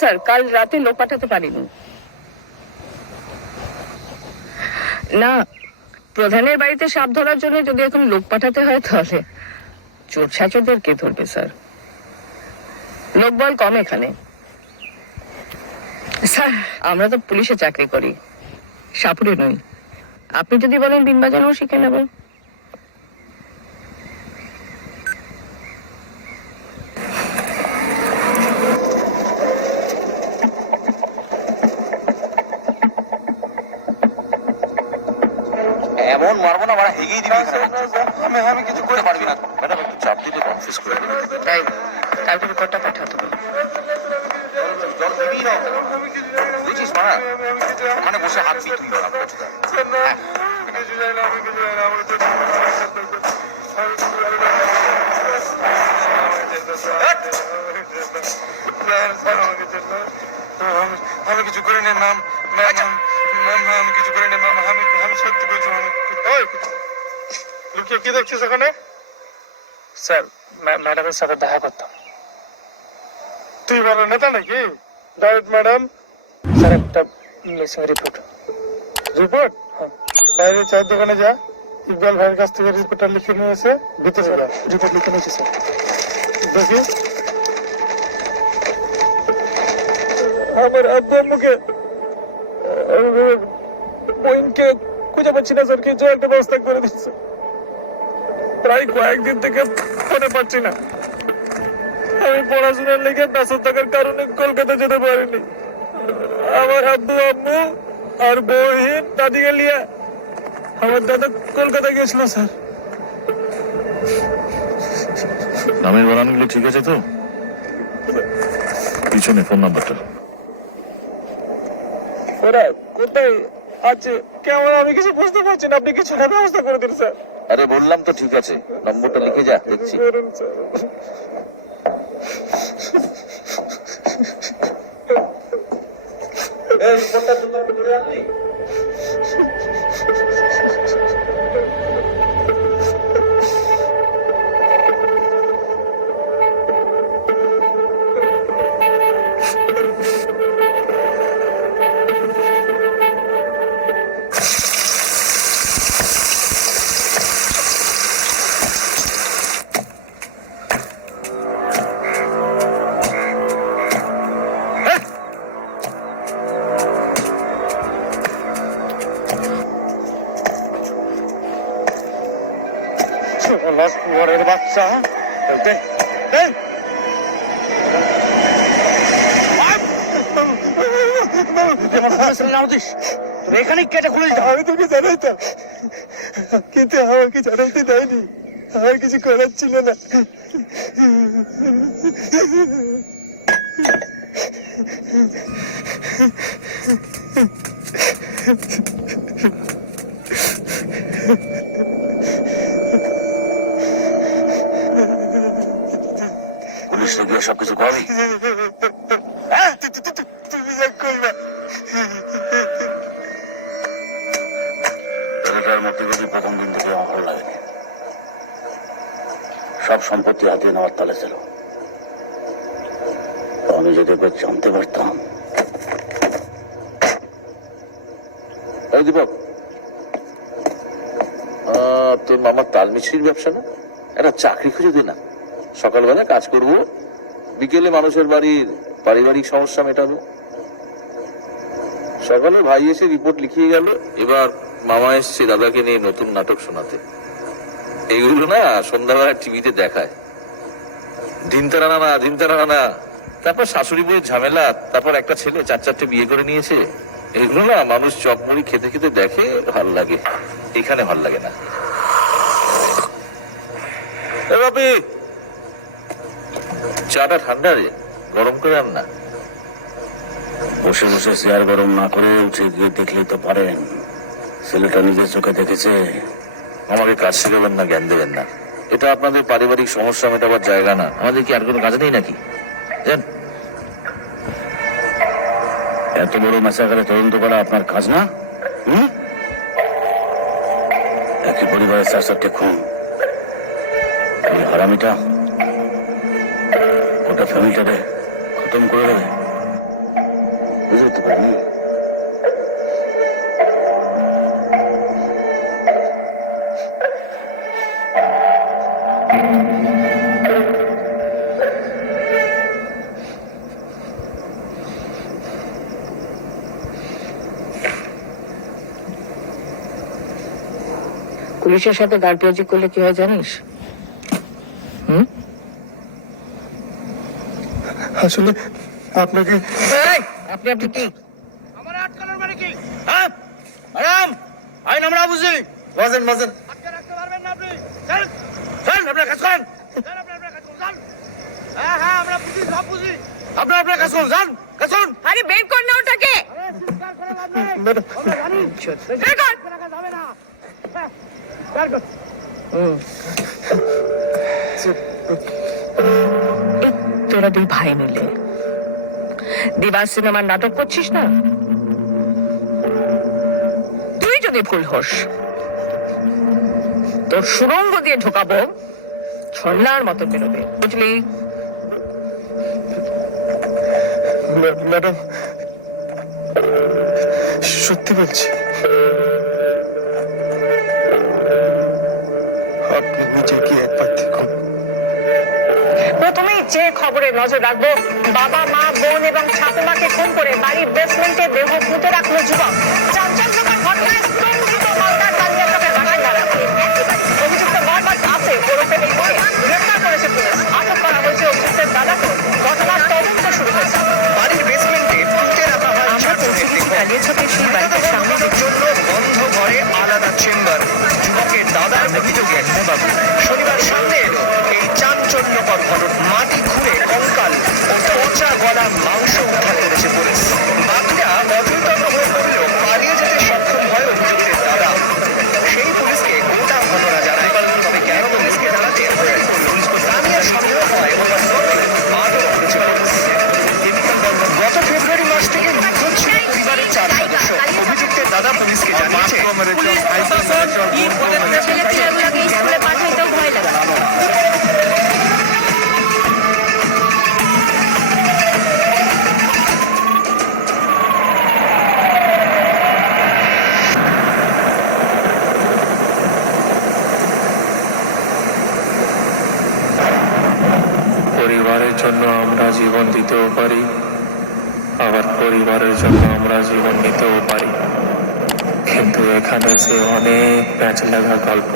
Sir, কাল রাতে লোক পাঠাতে পারিনি। না, প্রধানের বাড়িতে সাপ ধরার জন্য যদি এখন লোক পাঠাতে হয় তাহলে। চোর ছাচরদের কে ধরবে, স্যার? লোক বল কম এখানে। স্যার, আমরা তো পুলিশে চাকরি করি। সাপুরে নই। আপনি যদি বলেন দিন বাজানো শিখে নেবেন। হেগেই দিবি এখানে। আমি কিছু করতে পারবি না। ম্যাডাম একটু চাপ দিলে কনফিউজ করে দিবি। তাই কালকে রিপোর্টটা জল না। বুঝিস মারা ওখানে বসে হাত দিয়ে তুই মারা আমি কিছু করি না ম্যাম লুকিয়ে কি দেখছিস ওখানে স্যার ম্যাডামের সাথে দেখা করতাম। তুই বড় নেতা নাকি? Direct madam? স্যার একটা মিসিং রিপোর্ট। রিপোর্ট? বাইরে চায়ের দোকানে যা। ইকবাল ভাইয়ের কাছ থেকে রিপোর্টটা লিখে নিয়ে এসে ভিতরে যা। রিপোর্ট লিখে নিয়েছি স্যার। দেখি। আমার আব্বু আম্মুকে বোনকে খুঁজে পাচ্ছি না স্যার। কিছু একটা ব্যবস্থা করে দিচ্ছে। প্রায় কয়েকদিন থেকে ফোনে পাচ্ছি না। আমি পড়াশোনার লেগে ব্যস্ত থাকার কারণে কলকাতা যেতে পারিনি। আমার আব্বু আম্মু আর বহিন দাদিকে নিয়ে আমার দাদা কলকাতা গেছিল স্যার। নামের বানানগুলো ঠিক আছে তো? পিছনে ফোন নাম্বারটা। ওরা কোথায় আছে? কেমন? আমি কিছু বুঝতে পারছি না। আপনি কিছু ব্যবস্থা করে দিন স্যার। আরে বললাম তো ঠিক আছে নম্বরটা লিখে যা দেখছি। করুন ওয়ারের বাচ্চা এই দে দে এখানে কেটে খুলে আমি তোকে জানাইতাম কিন্তু আমাকে জানাইতে দেয়নি আমার কিছু করার ছিল না পুলিশ গিয়ে সবকিছু মধ্যে যদি প্রথম দিন থেকে আমার ভালো লাগেনি সব সম্পত্তি হাতিয়ে নেওয়ার তালে ছিল। আমি যদি একবার জানতে পারতাম। দীপক তোর মামার তাল মিছরির ব্যবসা না? একটা চাকরি খুঁজে দে না। সকালবেলা কাজ করব। বিকেলে মানুষের বাড়ির পারিবারিক সমস্যা মেটাবো সকালে ভাই এসে রিপোর্ট লিখিয়ে গেল, এবার মামা এসছে দাদাকে নিয়ে নতুন নাটক শোনাতে। এইগুলো না সন্ধ্যাবেলা টিভিতে দেখায়। দিন তারা না দিন তারা না তারপর শাশুড়ি বইয়ের ঝামেলা, তারপর একটা ছেলে চার চারটে বিয়ে করে নিয়েছে। এগুলো না মানুষ চকমুড়ি খেতে খেতে দেখে, ভালো লাগে। এখানে ভালো লাগে না। বাপি চাটা ঠান্ডা রে গরম করে আন না। বসে বসে চেয়ার গরম না করে উঠে গিয়ে দেখলেই তো পারেন। ছেলেটা নিজের চোখে দেখেছে। আমাকে কাজ শিখাবেন না জ্ঞান দেবেন না। এটা আপনাদের পারিবারিক সমস্যা মেটাবার জায়গা না। আমাদের কি আর কোনো কাজ নেই নাকি? জান এত বড় মেসাকারে তদন্ত করা আপনার কাজ না? হুম? একই পরিবারের চার চারটে খুন। ওই হারামিটা খতম করে দেবে। পারিনি। পুলিশের সাথে গার্পিয়াজি করলে কি হয় জানিস? আসলে আপনাকে আপনি আপনি কি? আমার আটকানোর মানে কি? হ্যাঁ? ম্যাডাম আইন আমরা বুঝি। বাজেন বাজেন। আটকে রাখতে পারবেন না আপনি। চল চল আপনার কাজ করেন। চল আপনার আপনার কাজ করুন যান হ্যাঁ হ্যাঁ আমরা বুঝি সব বুঝি। আপনার আপনার কাজ করুন যান কাজ করুন। আরে বের কর না ওটাকে। বের কর। যাবে না হ্যাঁ, বের কর। হুম। তোরা দুই ভাই মিলে। দিবার সিনেমার নাটক করছিস না? তুই যদি ভুল হোস, তোর সুরঙ্গ দিয়ে ঢোকাবো ছন্নার মতো বেরোবে, বুঝলি? ম্যাডাম, সত্যি বলছি। আপনি নিজে কি একবার প্রথমেই যে খবরে নজর রাখব, বাবা, মা, বোন এবং ঠাকুমাকে খুন করে বাড়ির বেসমেন্টে দেহ পুঁতে রাখল যুবক। অভিযুক্ত করেছে পুলিশ। আটক করা হয়েছে অভিযুক্তের দাদাকে। জানিয়েছে ছেলেপিলেগুলোকে স্কুলে পাঠাইতেও ভয় লাগে। পরিবারের জন্য আমরা জীবন দিতেও পারি আবার পরিবারের জন্য আমরা জীবন নিতেও পারি। কিন্তু এখানে সে অনেক প্যাঁচ লাগা গল্প।